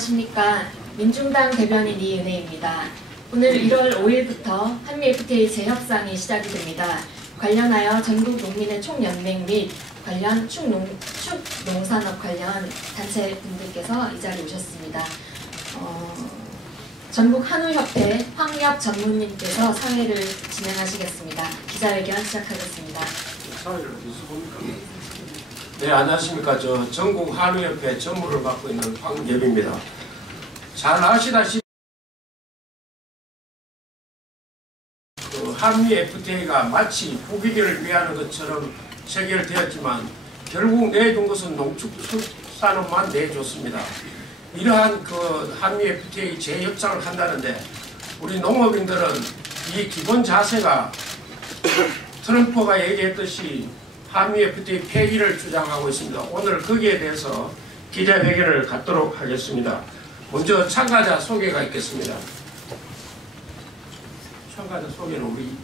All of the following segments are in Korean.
안녕하십니까. 민중당 대변인 이은혜입니다. 오늘 1월 5일부터 한미 FTA 재협상이 시작이 됩니다. 관련하여 전국 농민의 총연맹 및 관련 축농산업 관련 단체 분들께서 이 자리에 오셨습니다. 전국 한우협회 황엽 전무님께서 사회를 진행하시겠습니다. 기자회견 시작하겠습니다. 네, 안녕하십니까. 저 전국 한우협회 전무를 맡고 있는 황엽입니다. 잘 아시다시피 한미 FTA가 마치 포기를 위하는 것처럼 체결되었지만 결국 내준 것은 농축산업만 내줬습니다. 이러한 한미 FTA 재협상을 한다는데 우리 농업인들은 이 기본 자세가 트럼프가 얘기했듯이 한미 FTA 폐기를 주장하고 있습니다. 오늘 거기에 대해서 기자회견을 갖도록 하겠습니다. 먼저 참가자 소개가 있겠습니다. 참가자 소개는 우리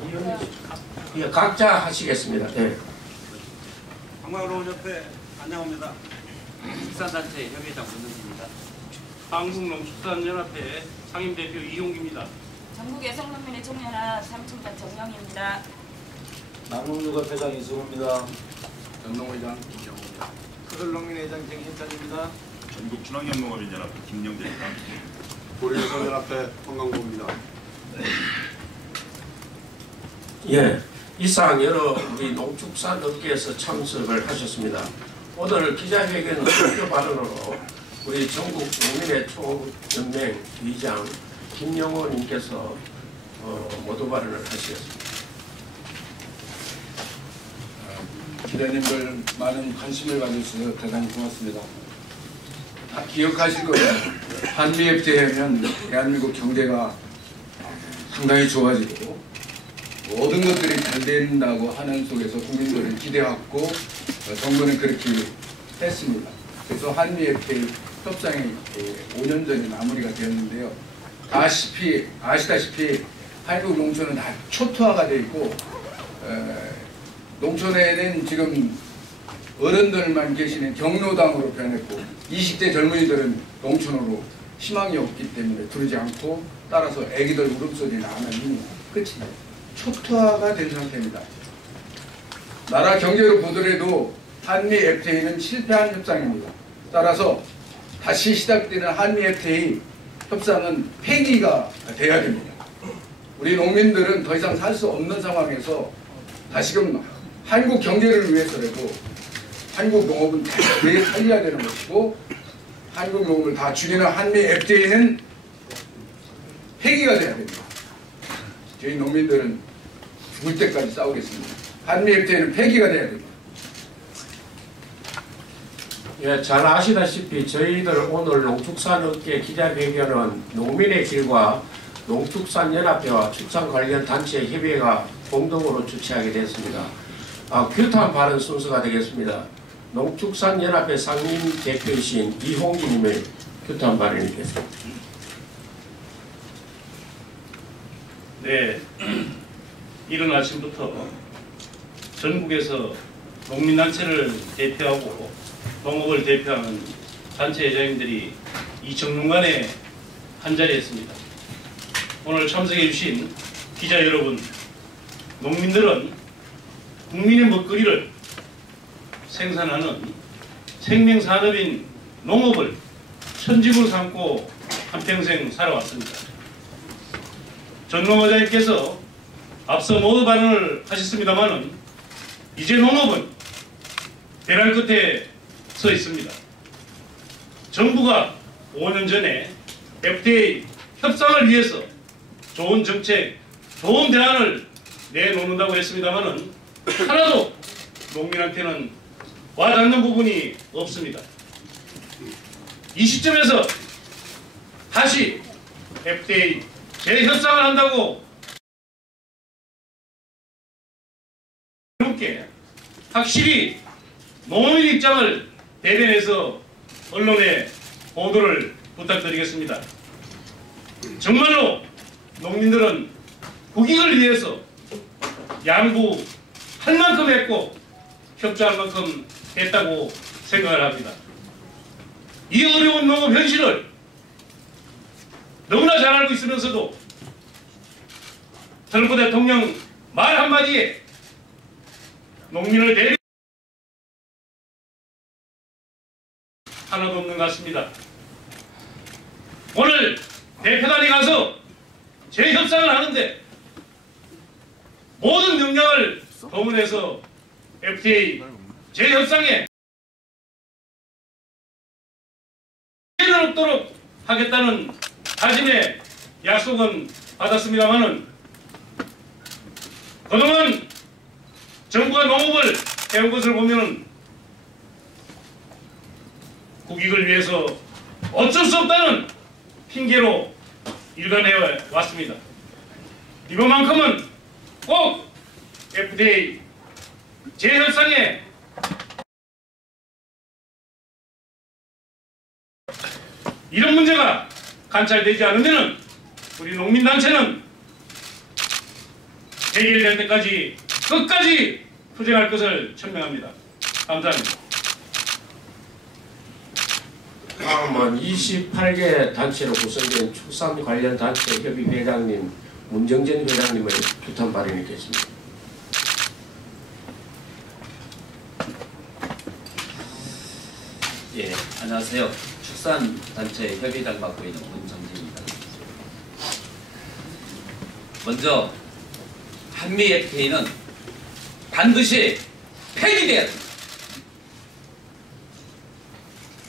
이현희 각자 하시겠습니다. 네. 한국농협회 안녕합니다. 축산단체 협의회장 권은지입니다. 한국농축산연합회 상임대표 이용기입니다. 전국여성농민의 총연합 삼총단 정영입니다. 남농육업회장 이승우입니다. 연농회장 김정우입니다. 서울농민회장 정인찬입니다. 전국중앙연농업인연합회 김영재입니다. 고려여성연합회 황강구입니다. 예, 이상 여러 우리 농축산업계에서 참석을 하셨습니다. 오늘 기자회견 발표 발언으로 우리 전국 농민의 총연맹 위장 김영호님께서 모두 발언을 하시겠습니다. 기자님들 많은 관심을 가져주셔서 대단히 고맙습니다. 기억하실 거예요. 한미 FTA면 대한민국 경제가 상당히 좋아지고 모든 것들이 잘 된다고 하는 속에서 국민들은 기대했고 정부는 그렇게 했습니다. 그래서 한미 FTA 협상이 5년 전에 마무리가 되었는데요. 아시다시피 한국 농촌은 다 초토화가 되어 있고 농촌에는 지금 어른들만 계시는 경로당으로 변했고 20대 젊은이들은 농촌으로 희망이 없기 때문에 들어오지 않고 따라서 애기들 울음소리는 안 하니 끝이 초토화가 된 상태입니다. 나라 경제로 보더라도 한미 FTA는 실패한 협상입니다. 따라서 다시 시작되는 한미 FTA 협상은 폐기가 돼야 됩니다. 우리 농민들은 더 이상 살 수 없는 상황에서 다시금 한국 경제를 위해서라도 한국 농업은 다 살려야 되는 것이고 한국 농업을 다 줄이는 한미 FTA는 폐기가 돼야 됩니다. 저희 농민들은 죽을 때까지 싸우겠습니다. 한미 FTA는 폐기가 돼야 됩니다. 예, 잘 아시다시피 저희들 오늘 농축산업계 기자회견은 농민의 길과 농축산연합회와 축산 관련 단체 협의회가 공동으로 주최하게 됐습니다. 규탄 발언 순서가 되겠습니다. 농축산연합회 상임 대표이신 이홍기님의 규탄 발언이 되겠습니다. 네, 이른 아침부터 전국에서 농민단체를 대표하고 농업을 대표하는 단체 회장님들이 이 정론관에 한자리에 있습니다. 오늘 참석해 주신 기자 여러분, 농민들은 국민의 먹거리를 생산하는 생명산업인 농업을 천직으로 삼고 한평생 살아왔습니다. 전농 회장님께서 앞서 모두 발언을 하셨습니다마는 이제 농업은 벼랑 끝에 서 있습니다. 정부가 5년 전에 FTA 협상을 위해서 좋은 정책, 좋은 대안을 내놓는다고 했습니다마는 하나도 농민한테는 와닿는 부분이 없습니다. 이 시점에서 다시 FTA 재협상을 한다고 함께 확실히 농민 입장을 대변해서 언론에 보도를 부탁드리겠습니다. 정말로 농민들은 국익을 위해서 양보할 만큼 했고 협조할 만큼 했다고 생각을 합니다. 이 어려운 농업 현실을 너무나 잘 알고 있으면서도 트럼프 대통령 말 한마디에 농민을 대리 하나도 없는 것 같습니다. 오늘 대표단이 가서 재협상을 하는데 모든 역량을 동원해서 FTA 재협상에 피해는 없도록 하겠다는 다짐의 약속은 받았습니다마는 그동안 정부가 농업을 해온 것을 보면 국익을 위해서 어쩔 수 없다는 핑계로 일관해 왔습니다. 이번만큼은 꼭 FTA 재협상에 이런 문제가 관찰되지 않으면 우리 농민단체는 해결될 때까지 끝까지 투쟁할 것을 천명합니다. 감사합니다. 다음은 28개 단체로 구성된 축산 관련 단체 협의 회장님 문정전 회장님의 규탄 발언이 있겠습니다. 예, 안녕하세요. 축산단체 협의장 맡고 있는 문정진입니다. 먼저 한미 FTA는 반드시 폐기돼야 됩니다.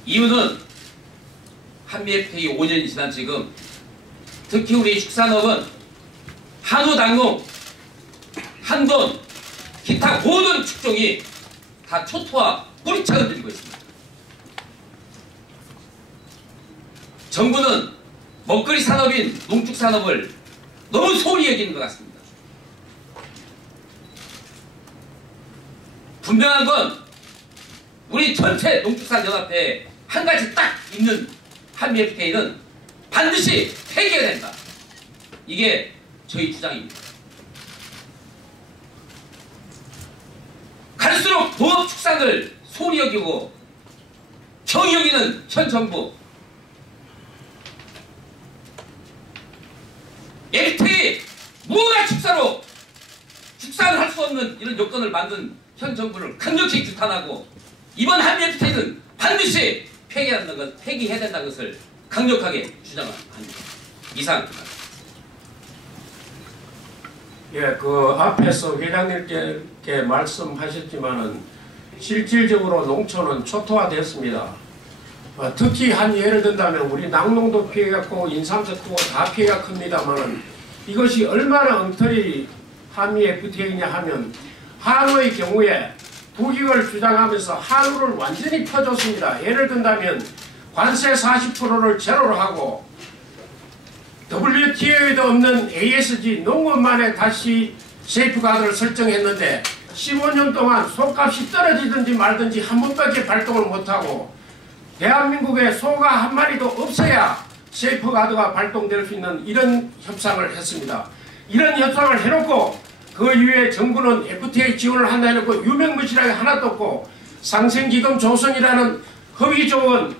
이유는 한미 FTA 5년이 지난 지금 특히 우리 축산업은 한우 당농, 한돈, 기타 모든 축종이 다 초토화 뿌리차가 들고 있습니다. 정부는 먹거리 산업인 농축산업을 너무 소홀히 여기는 것 같습니다. 분명한 건 우리 전체 농축산연합회에 한 가지 딱 있는 한미 FTA는 반드시 폐기해야 된다. 이게 저희 주장입니다. 갈수록 농업축산을 소홀히 여기고 경히 여기는 현 정부 FTA 무화축사로 축산을 할 수 없는 이런 여건을 만든 현 정부를 강력히 규탄하고 이번 한미 FTA는 반드시 폐기해야 된다는 것을 강력하게 주장합니다. 이상입니다. 예, 그 앞에서 회장님께 말씀하셨지만은 실질적으로 농촌은 초토화됐습니다. 특히 한 예를 든다면 우리 낙농도 피해갔고 인삼석도 다 피해가 큽니다만은 이것이 얼마나 엉터리 한미 FTA냐 하면 한우의 경우에 국익을 주장하면서 한우를 완전히 퍼줬습니다. 예를 든다면 관세 40%를 제로로 하고 WTO에도 없는 ASG 농업만에 다시 세이프가드를 설정했는데 15년 동안 소값이 떨어지든지 말든지 한 번밖에 발동을 못하고 대한민국에 소가 한 마리도 없어야 세이프가드가 발동될 수 있는 이런 협상을 했습니다. 이런 협상을 해놓고 그 이후에 정부는 FTA 지원을 한다 해놓고 유명무실하게 하나도 없고 상생기금 조성이라는 허위 좋은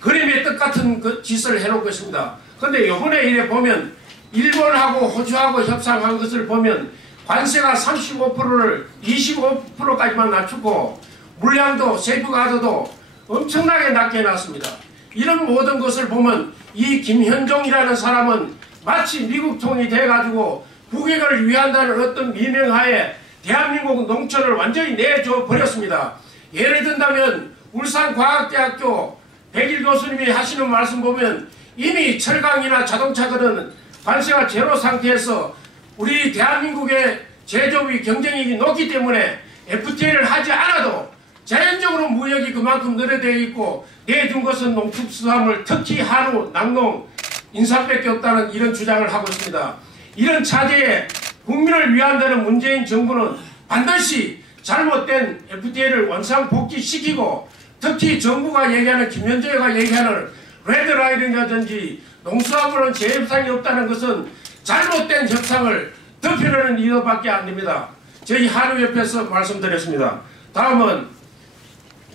그림의 뜻 같은 그 짓을 해놓고 있습니다. 그런데 이번에 이래 보면 일본하고 호주하고 협상한 것을 보면 관세가 35%를 25%까지만 낮추고 물량도 세이프가드도 엄청나게 낮게 해놨습니다. 이런 모든 것을 보면 이 김현종이라는 사람은 마치 미국 통이 돼가지고 국익을 위한다는 어떤 미명하에 대한민국 농촌을 완전히 내줘 버렸습니다. 예를 든다면 울산과학대학교 백일 교수님이 하시는 말씀 보면 이미 철강이나 자동차들은 관세가 제로 상태에서 우리 대한민국의 제조업이 경쟁력이 높기 때문에 FTA를 하지 않아도 자연적으로 무역이 그만큼 늘어되어 있고 내준 것은 농축수산물 특히 한우, 낙농, 인삼밖에 없다는 이런 주장을 하고 있습니다. 이런 차제에 국민을 위한다는 문재인 정부는 반드시 잘못된 FTA를 원상복귀시키고 특히 정부가 얘기하는 김현재가 얘기하는 레드라인이라든지 농수산물은 재협상이 없다는 것은 잘못된 협상을 덮으려는 이유밖에 안 됩니다. 저희 한우협회에서 말씀드렸습니다. 다음은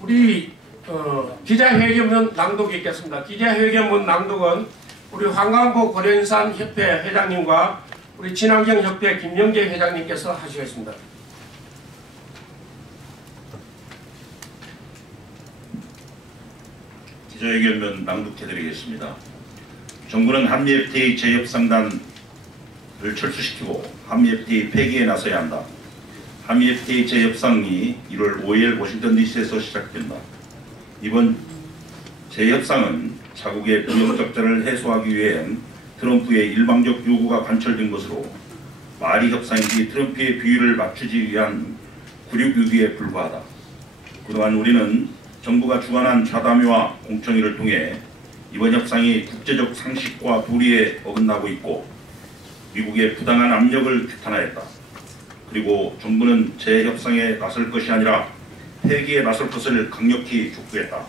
우리 기자회견문 낭독이 있겠습니다. 기자회견문 낭독은 우리 환광보 고려인삼 협회 회장님과 우리 친환경 협회 김영재 회장님께서 하시겠습니다. 기자회견문 낭독해드리겠습니다. 정부는 한미 FTA 재협상단을 철수시키고 한미 FTA 폐기에 나서야 한다. 한미 FTA 재협상이 1월 5일 워싱턴 DC에서 시작된다. 이번 재협상은 자국의 무역 적자를 해소하기 위한 트럼프의 일방적 요구가 관철된 것으로 말이 협상인지 트럼프의 비율을 맞추기 위한 굴욕유기에 불과하다. 그동안 우리는 정부가 주관한 좌담회와 공청회를 통해 이번 협상이 국제적 상식과 도리에 어긋나고 있고 미국의 부당한 압력을 규탄하였다. 그리고 정부는 재협상에 나설 것이 아니라 폐기에 나설 것을 강력히 촉구했다.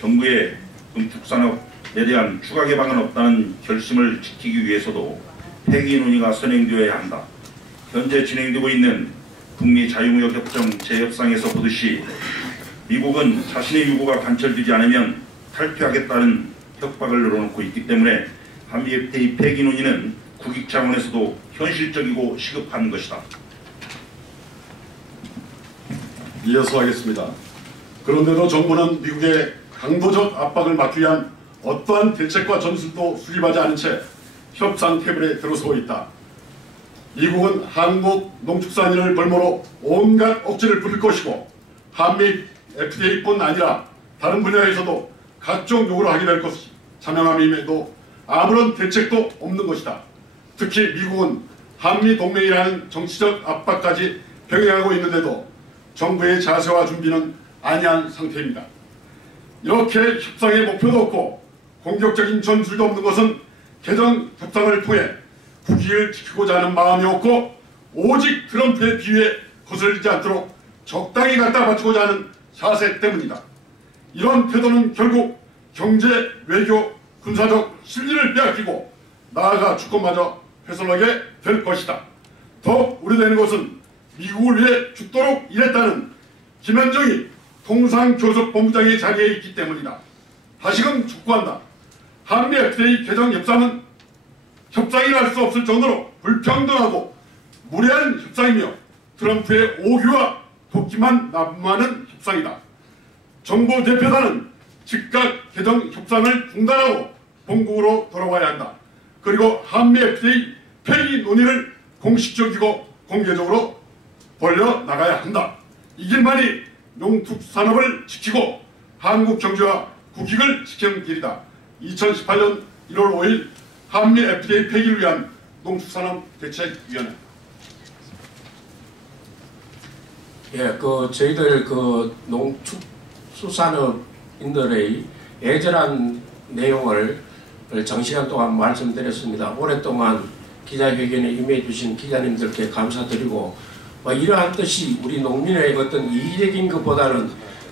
정부의 농축산업에 대한 추가 개방은 없다는 결심을 지키기 위해서도 폐기 논의가 선행되어야 한다. 현재 진행되고 있는 북미 자유무역협정 재협상에서 보듯이 미국은 자신의 요구가 관철되지 않으면 탈퇴하겠다는 협박을 늘어놓고 있기 때문에 한미 FTA 폐기 논의는 국익 차원에서도 현실적이고 시급한 것이다. 이어서 하겠습니다. 그런데도 정부는 미국의 강도적 압박을 막기 위한 어떠한 대책과 전술도 수립하지 않은 채 협상 테이블에 들어서고 있다. 미국은 한국 농축산인을 볼모로 온갖 억지를 부릴 것이고 한미 FTA뿐 아니라 다른 분야에서도 각종 요구를 하게 될 것이 자명함임에도 아무런 대책도 없는 것이다. 특히 미국은 한미 동맹이라는 정치적 압박까지 병행하고 있는데도 정부의 자세와 준비는 아니한 상태입니다. 이렇게 협상의 목표도 없고 공격적인 전술도 없는 것은 개정 협상을 통해 국익을 지키고자 하는 마음이 없고 오직 트럼프의 비유에 거슬리지 않도록 적당히 갖다 바치고자 하는 자세 때문이다. 이런 태도는 결국 경제, 외교, 군사적 실리를 빼앗기고 나아가 주권마저 훼손하게 될 것이다. 더욱 우려되는 것은 미국을 위해 죽도록 일했다는 김현정이 통상교섭본부장의 자리에 있기 때문이다. 다시금 촉구한다. 한미 FTA 개정 협상은 협상이 날 수 없을 정도로 불평등하고 무례한 협상이며 트럼프의 오규와 도끼만 난무하는 협상이다. 정부 대표단은 즉각 개정 협상을 중단하고 본국으로 돌아와야 한다. 그리고 한미 FTA 폐기 논의를 공식적이고 공개적으로 벌려나가야 한다. 이 길만이 농축산업을 지키고 한국 경제와 국익을 지키는 길이다. 2018년 1월 5일 한미 FTA 폐기를 위한 농축산업대책위원회. 예, 저희들 농축수산업인들의 애절한 내용을 장시간 동안 말씀드렸습니다. 오랫동안 기자회견에 임해 주신 기자님들께 감사드리고 이러한 뜻이 우리 농민의 어떤 이기적인 것보다는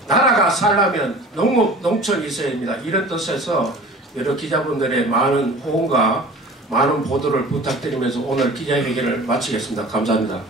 나라가 살려면 농업, 농촌이 있어야 됩니다. 이런 뜻에서 여러 기자분들의 많은 호응과 많은 보도를 부탁드리면서 오늘 기자회견을 마치겠습니다. 감사합니다.